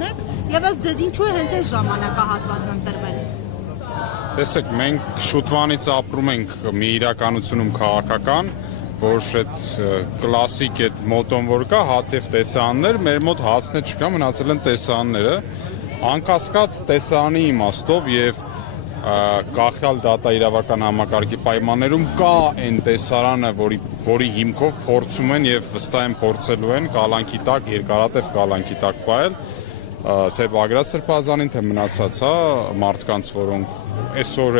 ունեք, եւ ըստ ձեզ ինչու է հենց այս ժամանակահատվածն ընտրվել։ Տեսեք, մենք շուտվանից ապրում ենք մի իրականությունում քաղաքական, որ այդ կլասիկ այդ մոտոն որ կա, հաց եւ տեսարաններ, մեր մոտ հացն չկա, մնացել են տեսարանները, անկասկած տեսարանի իմաստով եւ կախյալ դատա իրավական համակարգի պայմաններում կա այն տեսարանը, որի հիմքով փորձում են եւ վստահ են փորձելու են կալանքի տակ, երկարատև կալանքի տակ պահել, թե Բագրատ Սրբազանին, թե մնացած մարդկանց, որոնք այսօր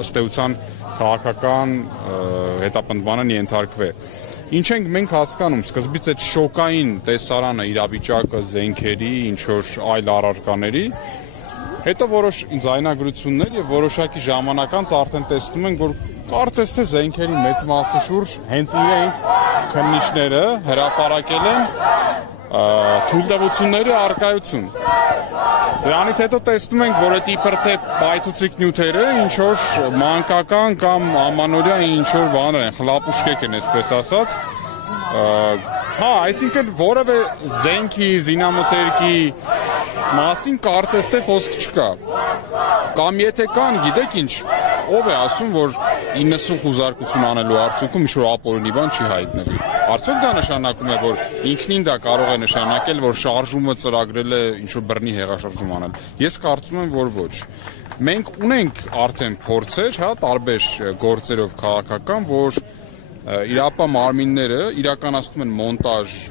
ըստ էության քաղաքական հետապնդման են ենթարկվել։ Ինչ ենք մենք հասկանում, սկզբից այդ շոկային տեսարանը, իրավիճակը, զենքերի, ինչ որ այլ առարկաների, հետո որոշ ձայնագրություններ եւ որոշակի ժամանակ անց արդեն տեսնում ենք, որ կարծես թե զենքերի մեծ մասի շուրջ հենց իրենք քննիչները հրապարակել են թույլտվությունների առկայություն։ Դրանից հետո տեսնում ենք, որ այդ իբր թե պայթուցիկ նյութերը ինչ որ մանկական կամ ամանորյա ինչ որ բաներ են, խլապուշկեք են, այսպես ասած։ Այսինքն որևէ զենքի, զինամթերքի մասին կարծես թե խոսք չկա։ Կամ եթե կան, գիտեք ինչ, ով է ասում, որ 90 խուզարկություն անելու արդյունքում ինչ-որ ապօրինի բան չի հայտնվի։ Արդյոք դա նշանակում է, որ ինքնին դա կարող է նշանակել, որ շարժումը ծրագրել է ինչ-որ բռնի հեղաշարժում անել։ Ես կարծում եմ, որ ոչ։ Մենք ունենք արդեն փորձեր, տարբեր գործերով քաղաքական, որ իրապա մարմինները իրականացնում են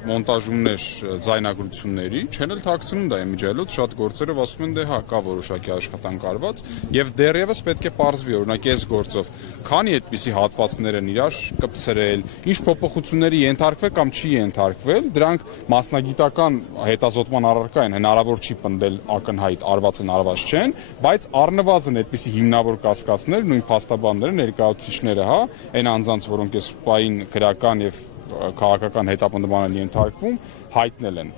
մոնտաժումներ ձայնագրությունների, չեն էլ թաքցնում դա իմիջիայլոց, շատ գործերով ասում են դե հա կա որոշակի աշխատանք արված եւ դեռևս պետք է պարզվի, օրինակ այս գործով քանի այդպիսի հատվածներ են իրար կպցրել, ինչ փոփոխությունների ենթարկվել կամ չի ենթարկվել, դրանք մասնագիտական հետազոտման առարկա են, հնարավոր չի պնդել ակնհայտ արված են արված չեն, բայց առնվազն այդպիսի հիմնավոր կասկածներ, նույն փաստաբանները, ներկայացուցիչները, այն անձանց, որոնք այս պայն գրական եւ քաղաքական հետապնդման են ենթարկվում, հայտնել են։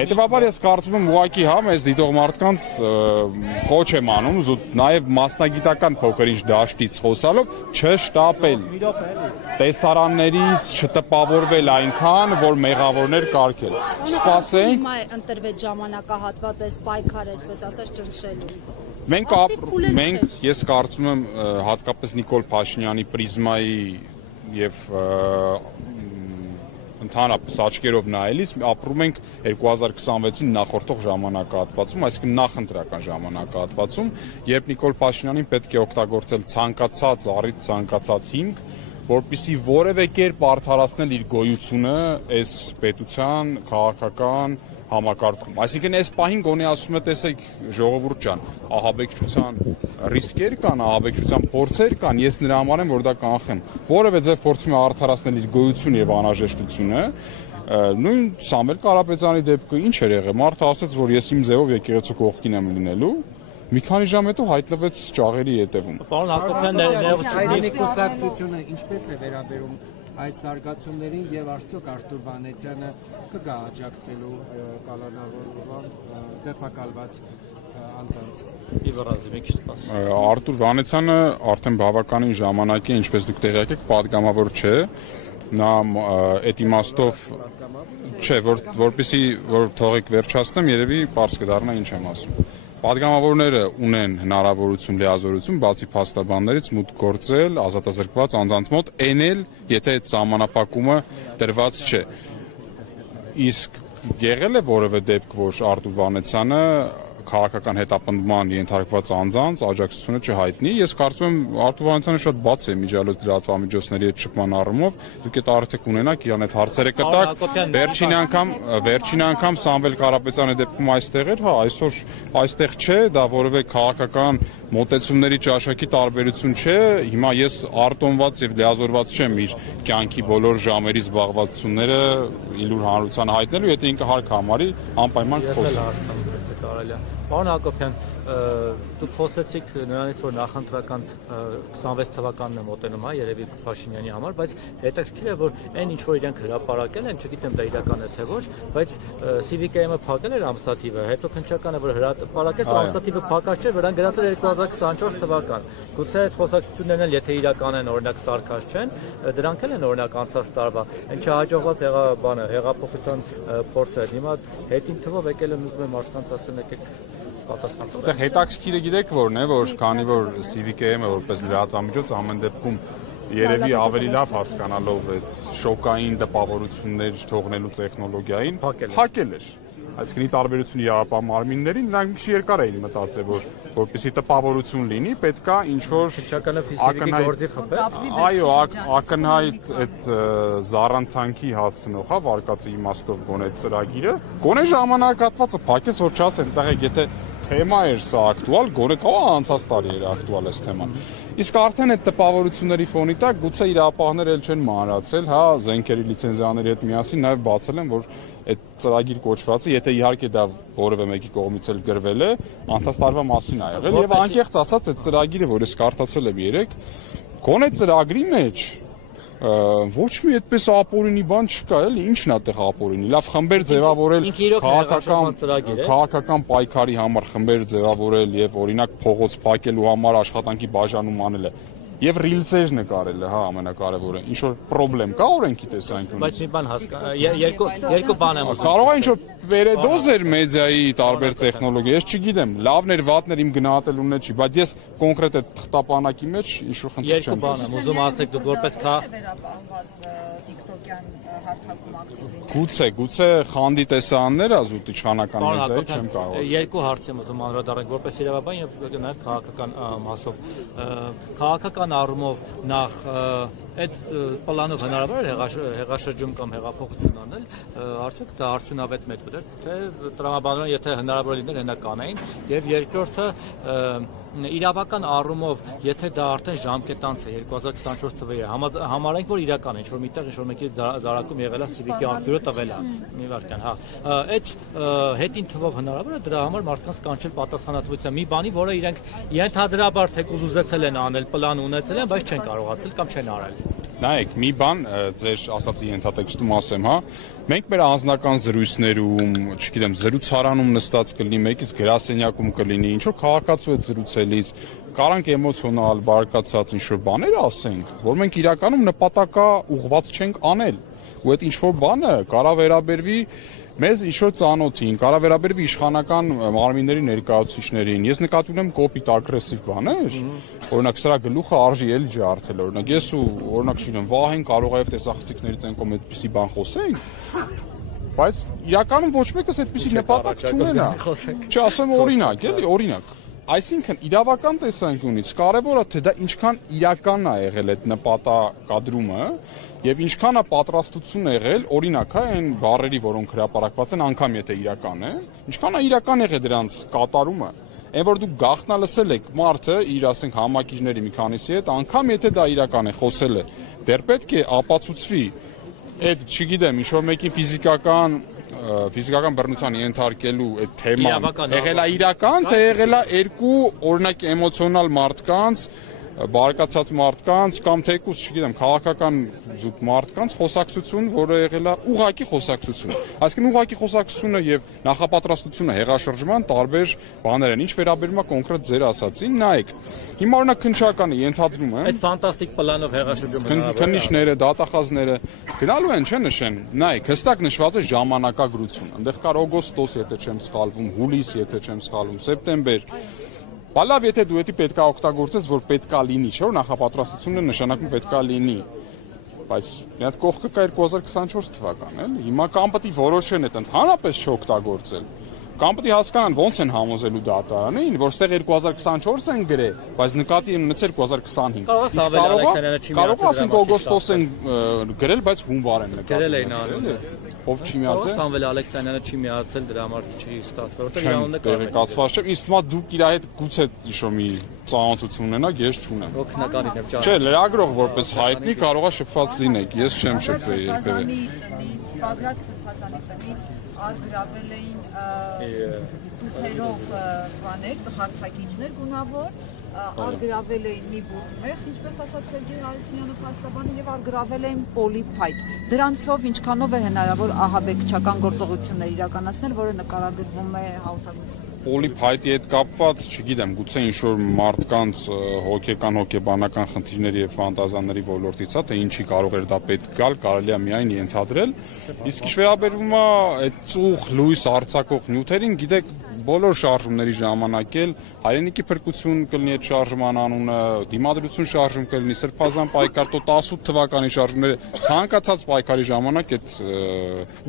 Հետևաբար ես կարծում եմ ուղղակի մեզ դիտող մարդկանց կոչ եմ անում նաև մասնագիտական փոքր-ինչ դաշտից խոսալով չշտապել տեսարաններից չտպավորվել այնքան, որ մեղավորներ կարգել։ Սպասենք։ Հիմա է ընտրվել ժամանակահատված այս պայքարը, այսպես ասած, ճնշելու։ Մենք ես կարծում եմ հատկապես Նիկոլ Փաշինյանի պրիզմայի եւ ընդհանրապես աչքերով նայելիս ապրում ենք 2026-ին նախորդող ժամանակահատվածում, այսինքն նախընտրական ժամանակահատվածում, երբ Նիկոլ Փաշինյանին պետք է օգտագործել ցանկացած առիթ, ցանկացած հիմք, որպեսզի որևէ կերպ արդարացնել իր գոյությունը այս պետության քաղաքական համակարգում։ Այսինքն այս պահին գոնե ասում է, տեսեք, ժողովուրդ ջան, ահաբեկչության ռիսկեր կան, ահաբեկչության փորձեր կան, ես նրա համար եմ, որ դա կանխեմ։ Որևէ ձև փորձում է արդարացնել իր գոյությունը եւ անհրաժեշտությունը, նույն Սամվել Կարապետյանի դեպքը ինչ էր եղել։ Մարդը ասաց, որ ես իմ ձևով եկեղեցու կողքին եմ լինելու։ Մի քանի ժամ հետո հայտնվեց ճաղերի ետևում։ Պարոն Հակոբյան, հայրենի կուսակցությունը ինչպես է վերաբերում այս զարգացումներին եւ արդյոք Արտուր Վանեցյանը կգա աջակցելու կալանավորման ձերբակալված անձանց։ Իվրազի մի քիչ սպաս։ Արտուր Վանեցյանը արդեն բավականին ժամանակ է, ինչպես դուք տեղյակ եք, падգամավոր չէ։ Նա այդ իմաստով չէ, որպեսզի որ թողեք վերջացնեմ, երևի պարզ կդառնա ինչ եմ ասում։ Պատգամավորները ունեն հնարավորություն լիազորություն բացի փաստաբաններից մուտք գործել ազատազրկված անձանց մոտ, էնել, եթե այդ սահմանափակումը դրված չէ։ Իսկ եղել է որևէ դեպք, որ Արտուր Վանեցյանը քաղաքական հետապնդման ենթարկված անձանց աջակցությունը չհայտնի։ Ես կարծում եմ Արտուր Վանեցյանը շատ բաց է միջալոց դրատվամիջոցների հետ շփման առումով, դուք այդ արդյոք ունենաք իրան այդ հարցերը կտակ։ Վերջին անգամ Սամվել Կարապետյանի դեպքում այստեղ էր, այսօր այստեղ չէ, դա որևէ քաղաքական մոտեցումների ճաշակի տարբերություն չէ։ Հիմա ես արտոնված եւ լիազորված չեմ իր կյանքի բոլոր ժամերի զբաղվածությունները իլուր հանրության հայտնելու, եթե ինքը հարկ համարի, անպայման կխոսի։ է կարելի է։ Պարոն Հակոբյան, դուք խոսեցիք նրանից, որ նախընտրական 26 թվականն է մոտենում, հա, երևի Փաշինյանի համար, բայց հետաքրքիր է, որ այն ինչ որ իրենք հրապարակել են, չգիտեմ դա իրական է թե ոչ, բայց CVKM-ը փակել էր ամսաթիվը, հետո քննչականը որ հրապարակեց, ամսաթիվը փակած չէր, վրան գրած էր 2024 թվական։ Գուցե այդ խոսակցություններն էլ եթե իրական են, օրինակ սարքած չեն, դրանք էլ են օրինակ անցած տարվա։ Այն չհաջողված հեղափոխության փորձը։ Հիմա հետին թվով եկել են ուզում եմ մարդկանց ասել եկեք պատասխան տվեք։ Այդտեղ հետաքրքիրը գիտեք որն է, որ քանի որ CVKM-ը որպես լրատվամիջոց ամեն դեպքում երևի ավելի լավ հասկանալով այդ շոկային տպավորություններ թողնելու տեխնոլոգիային փակել էր։ Այսինքն ի տարբերություն ԵԱՊ մարմիններին նրանք մի երկար էին մտածել, որ որպեսզի տպավորություն լինի, պետքա ինչ-որ ակնհայտ գործի խփել։ Այո, ակնհայտ այդ զառանցանքի հասցնող, հա, վարկածի իմաստով գոնե ծրագիրը, գոնե ժամանակահատվածը փակեց, որ չասեն, այդտեղ եթե թեմա էր սա ակտուալ, գոնե կարող անցած տարի էր ակտուալ այս թեման։ Իսկ արդեն այդ տպավորությունների ֆոնի տակ գուցե իրապահները էլ չեն մանրացել, հա, զենքերի լիցենզիաների հետ միասին նաև բացել են, որ այդ ծրագիր կոչվածը, եթե իհարկե դա որևէ մեկի կողմից էլ գրվել է, անցած տարվա մասին ա եղել եւ անկեղծ ասած այդ ծրագիրը, որ ես կարդացել եմ երեք, գոնե ծրագրի մեջ ոչ մի այդպես ապօրինի բան չկա, էլի, ինչն է այդտեղ ապօրինի։ Լավ խմբեր ձևավորել քաղաքական պայքարի համար խմբեր ձևավորել եւ օրինակ փողոց փակելու համար աշխատանքի բաժանում անել է։ Եվ ռիլսեր նկարելը, հա, ամենակարևորը։ Ինչ որ խնդրեմ կա օրենքի տեսանկյունից։ Բայց մի բան հասկանա, երկու բան եմ ասում։ Կարող է ինչ որ վերեդոզ էր մեդիայի տարբեր տեխնոլոգիա, ես չգիտեմ, լավն էր, վատն էր իմ գնահատելունն չի, բայց ես կոնկրետ այդ թղթապանակի մեջ ինչ որ խնդիր չեմ։ Երկու բան եմ ուզում ասեք դուք որպես TikTok-յան հարթակում ակտիվ լինել։ Գուցե խանդի տեսարաններ ազուտ իշխանական մեզայի չեմ կարող։ Երկու հարց եմ ուզում անդրադառնալ որպես իրավաբան եւ նաեւ քաղաքական մասով։ Քաղաքական առումով նախ այդ պլանով հնարավոր է հեղաշրջում կամ հեղափոխություն անել, արդյոք դա արդյունավետ մեթոդ է, թե տրամաբանորեն եթե հնարավոր լիներ հենա կանային, եւ երկրորդը իրավական առումով, եթե դա արդեն ժամկետանց է 2024 թվականի համարենք որ իրական է, ինչ որ միտեղ ինչ որ մեկի դարակում եղել է Civic-ի ակտորը տվել է, մի վարքան, հա, այդ հետին թվով հնարավոր է դրա համար մարդկանց կանչել պատասխանատվության մի բանի, որը իրենք ենթադրաբար թեկուզ ուզեցել են անել, պլան ունեցել են, բայց չեն կարողացել կամ չեն արել։ Նայեք, մի բան ձեր ասածի ենթատեքստում ասեմ, հա, մենք մեր անձնական զրույցներում, չգիտեմ, զրուցարանում նստած կլինի, մեկից գրասենյակում կլինի, ինչ որ քաղաքացու հետ զրուցելիս, կարանք էմոցիոնալ, բարկացած ինչ-որ բաներ ասենք, որ մենք իրականում նպատակա ուղղված չենք անել, ու այդ ինչ-որ բանը կարա վերաբերվի մեզ ինչ-որ ծանոթին, կարա վերաբերվի իշխանական մարմինների ներկայացուցիչներին, ես նկատի ունեմ կոպիտ ագրեսիվ բաներ, օրինակ սրա գլուխը արժի էլի ջարդել, օրինակ ես ու օրինակ չգիտեմ, վահեն կարող է տեսախցիկներից այն կողմ այդպիսի բան խոսենք, բայց իրականում ոչ մեկս այդպիսի նպատակ չունենա, չասեմ օրինակ, էլի, օրինակ։ Այսինքն իրավական տեսանկյունից կարևորը թե դա ինչքան իրական է եղել այդ նպատակադրումը եւ ինչքան է պատրաստություն եղել, օրինակ, հա, այն բառերի, որոնք հրապարակված են, անգամ եթե իրական է, ինչքան է իրական եղել դրանց կատարումը։ Այն որ դուք գաղտնա լսել եք մարդը իր, ասենք, համակիրների մի քանիսի հետ, անգամ եթե դա իրական է, խոսել է, դեռ պետք է ապացուցվի այդ, չգիտեմ, ինչ որ մեկի ֆիզիկական բռնության ենթարկելու այդ թեման եղել է իրական, թե եղել է երկու օրինակ էմոցիոնալ մարդկանց, բարկացած մարդկանց կամ թեկուզ, չգիտեմ, քաղաքական զուտ մարդկանց խոսակցություն, որը եղել է ուղղակի խոսակցություն։ Այսինքն ուղղակի խոսակցությունը եւ նախապատրաստությունը հեղաշրջման տարբեր բաներ են, ինչ վերաբերում է կոնկրետ ձեր ասածին, նայեք։ Հիմա օրինակ քննչականը ենթադրում եմ։ Այդ ֆանտաստիկ պլանով հեղաշրջում հնարավոր է։ Քննիչները, դատախազները գնալու են, չէ՞ նշեն։ Նայեք, հստակ նշված է ժամանակագրություն։ Այնտեղ կար օգոստոս, եթե չեմ սխալվում, հուլիս, եթե չեմ սխալվում, սեպտեմբեր։ Բալավ, եթե դու էդի պետքա օգտագործես, որ պետքա լինի, չէ՞ որ նախապատրաստությունը նշանակում պետքա լինի։ Բայց մի հատ կողքը կա 2024 թվական, էլի։ Հիմա կամ պետք է որոշեն այդ ընդհանրապես չօգտագործել։ Կամ պետք է հասկանան ոնց են համոզելու դատարանին, որ ստեղ 2024 են գրել, բայց նկատի են ունեցել 2025։ Կարող ասենք օգոստոս են գրել, բայց հունվար են նկատի։ Գրել էին արել։ Ով չի միացել։ Սամվել Ալեքսանյանը չի միացել, դրա համար չի ստացվել, որտեղ իրանունը տեղեկացված չէ։ Իսկ հիմա դուք իր հետ գուցե ինչ-որ մի ծանոթություն ունենաք, ես չունեմ։ Օգնականին եմ ճանաչում։ Չէ, լրագրող որպես հայտնի կարող է շփված լինեք, ես չեմ շփվել երբևէ։ Բագրատ Սրբազանից արգրավել էին նյութերով բաներ, ծխարցակիչներ գունավոր, արգրավել էին մի բուրմեղ, ինչպես ասաց Սերգեյ Հարությունյանը փաստաբանը, եւ արգրավել էին պոլիփայտ։ Դրանցով ինչքանով է հնարավոր ահաբեկչական գործողություններ իրականացնել, որը նկարագրվում է հաղորդագրությունում։ Պոլիփայտի հետ կապված, չգիտեմ, գուցե ինչ-որ մարդկանց հոգեկան, հոգեբանական խնդիրների եւ ֆանտազիաների ոլորտից է, թե ինչի կարող էր դա պետք գալ, կարելի է միայն ենթադրել։ Իսկ ինչ վերաբերում է այդ ծուխ, լույս արձակող նյութերին, գիտեք, բոլոր շարժումների ժամանակ էլ հայրենիքի փրկություն կլինի այդ շարժման անունը, դիմադրություն շարժում կլինի, սրբազան պայքար, տո 18 թվականի շարժումները, ցանկացած պայքարի ժամանակ այդ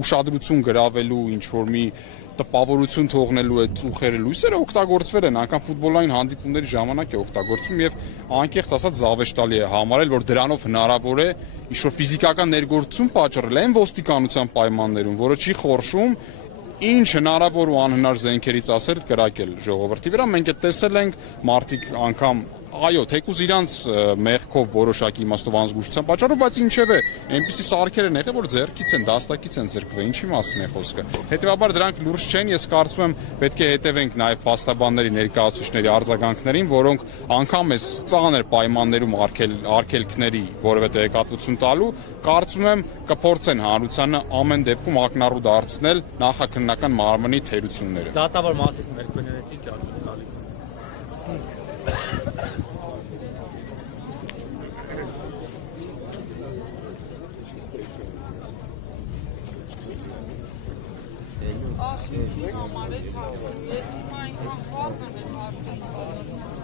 ուշադրություն գրավելու ինչ-որ մի տպավորություն թողնելու այդ ծուխերը լույսերը օգտագործվել են, անգամ ֆուտբոլային հանդիպումների ժամանակ է օգտագործվում եւ անկեղծ ասած զավեշտալի է համարել, որ դրանով հնարավոր է ինչ-որ ֆիզիկական ներգործություն պատճառել այն ոստիկանության պայմաններում, որը չի խորշում ինչ հնարավոր ու անհնար զենքերից ասել կրակել ժողովրդի վրա։ Մենք այդ տեսել ենք մարդիկ անգամ այո, թեկուզ իրանց մեղքով որոշակի իմաստով անզգուշության պատճառով, բայց ինչևէ, այնպիսի սարքեր են եղել, որ ձեռքից են, դաստակից են զրկվել, ինչի մասին է խոսքը։ Հետևաբար դրանք լուրջ չեն, ես կարծում եմ պետք է հետևենք նաև փաստաբանների ներկայացուցիչների արձագանքներին, որոնք անգամ այս ծանր պայմաններում արգելքների որևէ տեղեկատվություն տալու, կարծում եմ կփորձեն հանրությանը ամեն դեպքում ակնառու դարձնել նախաքննական մարմնի թերությունները։ Դատավոր մասից մեր քննեցին ջարդի Աշինքի համար ես հարցում, ես հիմա այնքան խառն եմ այդ հարցին